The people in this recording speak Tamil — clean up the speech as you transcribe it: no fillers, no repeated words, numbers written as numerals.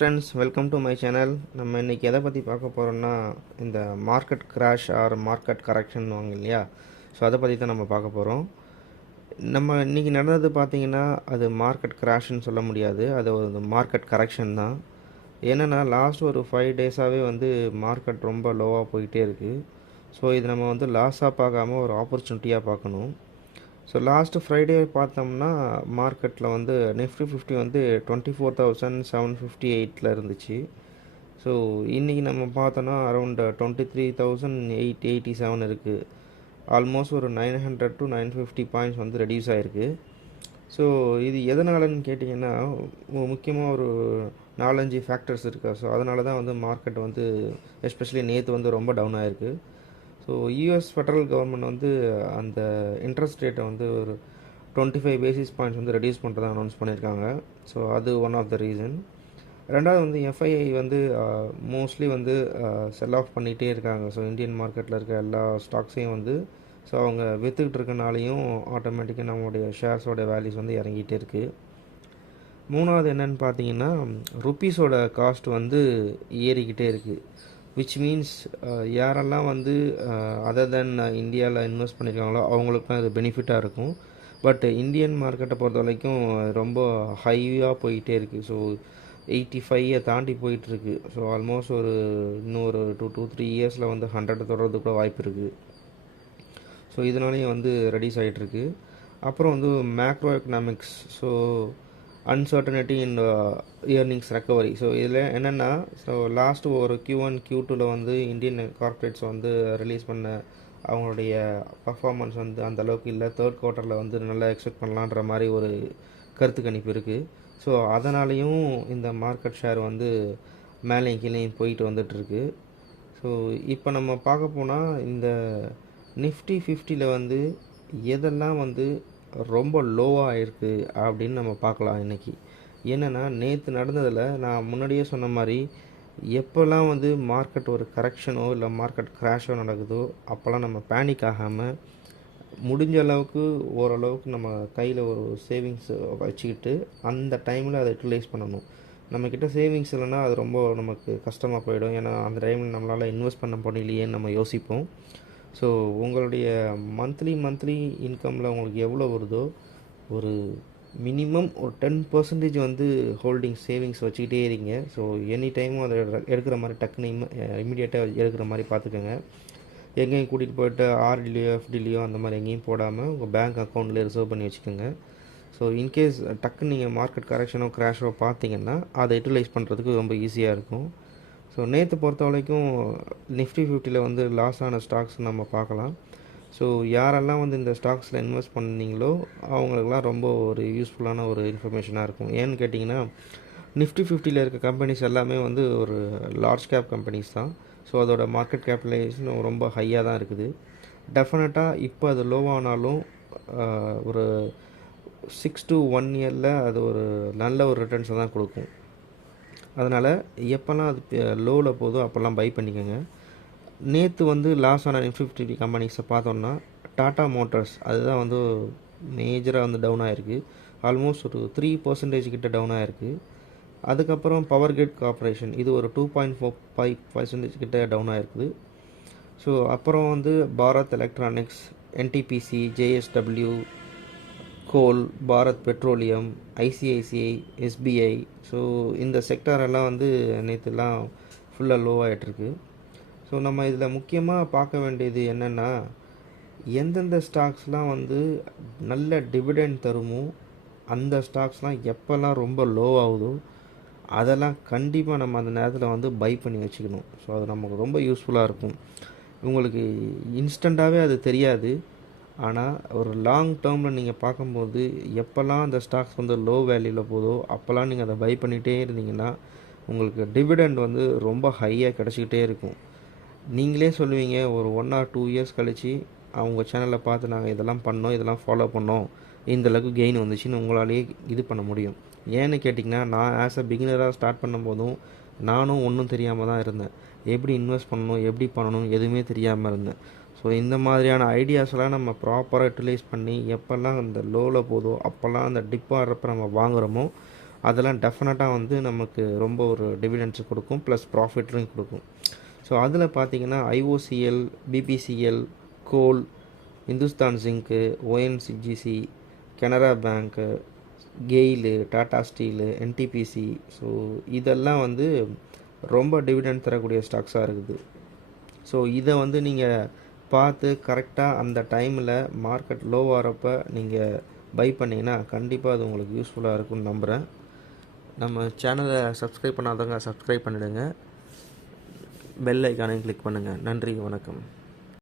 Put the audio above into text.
Friends, welcome to my channel. நம்ம இன்றைக்கி எதை பற்றி பார்க்க போகிறோம்னா, இந்த market crash or market correction வாங்க இல்லையா, ஸோ அதை பற்றி தான் நம்ம பார்க்க போகிறோம். நம்ம இன்றைக்கி நடந்தது பார்த்திங்கன்னா, அது மார்க்கெட் கிராஷ்ன்னு சொல்ல முடியாது, அது ஒரு மார்க்கெட் கரெக்ஷன் தான். என்னென்னா, லாஸ்ட் ஒரு 5 டேஸாகவே மார்க்கெட் ரொம்ப லோவாக போயிட்டே இருக்குது. ஸோ இது நம்ம லாஸாக பார்க்காம ஒரு ஆப்பர்ச்சுனிட்டியாக பார்க்கணும். ஸோ லாஸ்ட்டு ஃப்ரைடே பார்த்தோம்னா மார்க்கெட்டில் நிஃப்டி 50 24,758 இருந்துச்சு. ஸோ இன்றைக்கி நம்ம பார்த்தோன்னா அரௌண்ட் 23,887 இருக்குது. ஆல்மோஸ்ட் ஒரு 900 to 950 பாயிண்ட்ஸ் ரெடியூஸ் ஆகிருக்கு. ஸோ இது எதனாலன்னு கேட்டிங்கன்னா, முக்கியமாக ஒரு 4-5 ஃபேக்டர்ஸ் இருக்குது. ஸோ அதனால தான் மார்க்கெட் எஸ்பெஷலி நேற்று ரொம்ப டவுன் ஆகிருக்கு. ஸோ யூஎஸ் ஃபெடரல் கவர்மெண்ட் அந்த இன்ட்ரெஸ்ட் ரேட்டை ஒரு 25 பேசிஸ் பாயிண்ட்ஸ் ரெடியூஸ் பண்ணுறதா அனௌன்ஸ் பண்ணியிருக்காங்க. ஸோ அது ஒன் ஆஃப் த ரீசன். ரெண்டாவது எஃப்ஐஐ மோஸ்ட்லி செல் ஆஃப் பண்ணிகிட்டே இருக்காங்க. ஸோ இந்தியன் மார்க்கெட்டில் இருக்க எல்லா ஸ்டாக்ஸையும் ஸோ அவங்க விற்றுக்கிட்டு இருக்கனாலையும் ஆட்டோமேட்டிக்காக நம்மளுடைய ஷேர்ஸோட வேல்யூஸ் இறங்கிட்டே இருக்குது. மூணாவது என்னென்னு பார்த்தீங்கன்னா, ருப்பீஸோட காஸ்ட் ஏறிக்கிட்டே இருக்குது. விச் மீன்ஸ் யாரெல்லாம் அதர் தென் இந்தியாவில் இன்வெஸ்ட் பண்ணியிருக்காங்களோ அவங்களுக்கும் அது பெனிஃபிட்டாக இருக்கும். பட் இந்தியன் மார்க்கெட்டை பொறுத்த வரைக்கும் ரொம்ப ஹையாக போயிட்டே இருக்குது. ஸோ 85 தாண்டி போயிட்டுருக்கு. ஸோ ஆல்மோஸ்ட் இன்னொரு 2-3 இயர்ஸில் 100 தொடர்றது கூட வாய்ப்பு இருக்குது. ஸோ இதனாலேயும் ரெடியூஸ் ஆகிட்டுருக்கு. அப்புறம் மேக்ரோ எக்கனாமிக்ஸ், ஸோ அன்சர்டனிட்டி இன் இயர்னிங்ஸ் ரெக்கவரி. ஸோ இதில் என்னென்னா, ஸோ லாஸ்ட்டு ஒரு Q1 Q2ல் இந்தியன் கார்ப்பரேட்ஸ் ரிலீஸ் பண்ண அவங்களுடைய பர்ஃபார்மன்ஸ் அந்தளவுக்கு இல்லை. தேர்ட் குவார்ட்டரில் நல்லா எக்ஸ்பெக்ட் பண்ணலான்ற மாதிரி ஒரு கருத்து கணிப்பு இருக்குது. ஸோ அதனாலேயும் இந்த மார்க்கெட் ஷேர் மேலேயும் கீழேயும் போயிட்டு வந்துட்டுருக்கு. ஸோ இப்போ நம்ம பார்க்க போனால் இந்த நிஃப்டி 50ல் எதெல்லாம் ரொம்ப லோவாக இருக்குது அப்படின்னு நம்ம பார்க்கலாம் இன்றைக்கி. என்னென்னா, நேற்று நடந்ததில் நான் முன்னாடியே சொன்ன மாதிரி எப்போல்லாம் மார்க்கெட் ஒரு கரெக்ஷனோ இல்லை மார்க்கெட் க்ராஷோ நடக்குதோ அப்போல்லாம் நம்ம பேனிக் ஆகாமல் முடிஞ்ச அளவுக்கு ஓரளவுக்கு நம்ம கையில் ஒரு சேவிங்ஸ் வச்சுக்கிட்டு அந்த டைமில் அதை யூட்டிலைஸ் பண்ணணும். நம்மக்கிட்ட சேவிங்ஸ் இல்லைன்னா அது ரொம்ப நமக்கு கஷ்டமாக போயிடும். ஏன்னா அந்த டைமில் நம்மளால் இன்வெஸ்ட் பண்ண முடியலையேன்னு நம்ம யோசிப்போம். ஸோ உங்களுடைய மந்த்லி இன்கமில் உங்களுக்கு எவ்வளோ வருதோ ஒரு மினிமம் ஒரு 10% ஹோல்டிங் சேவிங்ஸ் வச்சுக்கிட்டே இருங்க. ஸோ எனி டைமும் அதை எடுக்கிற மாதிரி டக்குன்னு இம்மிடியேட்டாக எடுக்கிற மாதிரி பார்த்துக்கோங்க. எங்கேயும் கூட்டிகிட்டு போய்ட்டு ஆர்டிலையோ எஃப்டிலையோ அந்த மாதிரி எங்கேயும் போடாமல் உங்கள் பேங்க் அக்கௌண்ட்டில் ரிசர்வ் பண்ணி வச்சுக்கோங்க. ஸோ இன்கேஸ் டக்குன்னு நீங்கள் மார்க்கெட் கரெக்ஷனோ க்ராஷோ பார்த்தீங்கன்னா அதை யூட்டிலைஸ் பண்ணுறதுக்கு ரொம்ப ஈஸியாக இருக்கும். ஸோ நேற்று பொறுத்த வரைக்கும் நிஃப்டி 50ல் லாஸ் ஆன ஸ்டாக்ஸ் நம்ம பார்க்கலாம். ஸோ யாரெல்லாம் இந்த ஸ்டாக்ஸில் இன்வெஸ்ட் பண்ணீங்களோ அவங்களுக்குலாம் ரொம்ப ஒரு யூஸ்ஃபுல்லான ஒரு இன்ஃபர்மேஷனாக இருக்கும். ஏன்னு கேட்டிங்கன்னா, நிஃப்டி 50ல் இருக்க கம்பெனிஸ் எல்லாமே ஒரு லார்ஜ் கேப் கம்பெனிஸ் தான். ஸோ அதோட மார்க்கெட் கேபிட்டலைசேஷன் ரொம்ப ஹையாக தான் இருக்குது. டெஃபினட்டாக இப்போ அது லோவானாலும் ஒரு 6 to 1 இயரில் அது ஒரு நல்ல ஒரு ரிட்டர்ன்ஸை தான் கொடுக்கும். அதனால் எப்போல்லாம் அது லோவில் போதோ அப்போல்லாம் பை பண்ணிக்கோங்க. நேற்று லாஸ் ஆன நிஃப்டி 50 கம்பெனிஸை பார்த்தோன்னா, டாடா மோட்டார்ஸ் அதுதான் மேஜராக டவுன் ஆகிருக்கு. ஆல்மோஸ்ட் ஒரு 3% கிட்ட டவுன் ஆகிருக்கு. அதுக்கப்புறம் பவர் கிரிட் கார்ப்பரேஷன் இது ஒரு 2.45% கிட்ட டவுன் ஆகிருக்குது. ஸோ அப்புறம் Bharat electronics, NTPC, JSW, coal, Bharat petroleum, ICICI, SBI. So இந்த செக்டாரெல்லாம் நேற்றுலாம் ஃபுல்லாக லோவாகிட்டுருக்கு. ஸோ நம்ம இதில் முக்கியமாக பார்க்க வேண்டியது என்னென்னா, எந்தெந்த ஸ்டாக்ஸ்லாம் நல்ல டிவிடெண்ட் தருமோ அந்த ஸ்டாக்ஸ்லாம் எப்போல்லாம் ரொம்ப லோவாகுதோ அதெல்லாம் கண்டிப்பாக நம்ம அந்த நேரத்தில் பை பண்ணி வச்சுக்கணும். ஸோ அது நமக்கு ரொம்ப யூஸ்ஃபுல்லாக இருக்கும். உங்களுக்கு இன்ஸ்டண்ட்டாகவே அது தெரியாது. ஆனால் ஒரு லாங் டேர்மில் நீங்கள் பார்க்கும்போது எப்போல்லாம் அந்த ஸ்டாக்ஸ் லோ வேல்யூவில் போதோ அப்போல்லாம் நீங்கள் அதை பை பண்ணிகிட்டே இருந்தீங்கன்னா உங்களுக்கு டிவிடெண்ட் ரொம்ப ஹையாக கிடச்சிக்கிட்டே இருக்கும். நீங்களே சொல்லுவீங்க, ஒரு 1 or 2 இயர்ஸ் கழித்து அவங்க சேனலில் பார்த்து நாங்கள் இதெல்லாம் பண்ணோம், இதெல்லாம் ஃபாலோ பண்ணோம், இந்தளவுக்கு கெயின் வந்துச்சுன்னு உங்களாலேயே இது பண்ண முடியும். ஏன்னு கேட்டிங்கன்னா, நான் ஆஸ் அ பிகினராக ஸ்டார்ட் பண்ணும்போதும் நானும் ஒன்றும் தெரியாமல் தான் இருந்தேன். எப்படி இன்வெஸ்ட் பண்ணணும், எப்படி பண்ணணும் எதுவுமே தெரியாமல் இருந்தேன். ஸோ இந்த மாதிரியான ஐடியாஸ்லாம் நம்ம ப்ராப்பராக யூட்டிலைஸ் பண்ணி எப்போல்லாம் அந்த லோவில் போதோ அப்போல்லாம் அந்த டிப் ஆடுறப்ப நம்ம வாங்குகிறோமோ அதெல்லாம் டெஃபினட்டாக வந்து நமக்கு ரொம்ப ஒரு டிவிடெண்ட்ஸ் கொடுக்கும், ப்ளஸ் ப்ராஃபிட்டும் கொடுக்கும். ஸோ அதில் பார்த்தீங்கன்னா IOCL, BPCL, coal, Hindustan zinc, ONGC, Canara bank, GAIL, Tata steel, NTPC, so இதெல்லாம் வந்து ரொம்ப டிவிடெண்ட் தரக்கூடிய ஸ்டாக்ஸாக இருக்குது. ஸோ இதை வந்து நீங்கள் பார்த்து கரெக்டாக அந்த டைமில் மார்க்கெட் லோவாகிறப்ப நீங்கள் பை பண்ணிங்கன்னா கண்டிப்பாக அது உங்களுக்கு யூஸ்ஃபுல்லாக இருக்கும்னு நம்புகிறேன். நம்ம சேனலை சப்ஸ்கிரைப் பண்ணாதவங்க சப்ஸ்கிரைப் பண்ணிவிடுங்க, பெல் ஐக்கானையும் கிளிக் பண்ணுங்கள். நன்றி, வணக்கம்.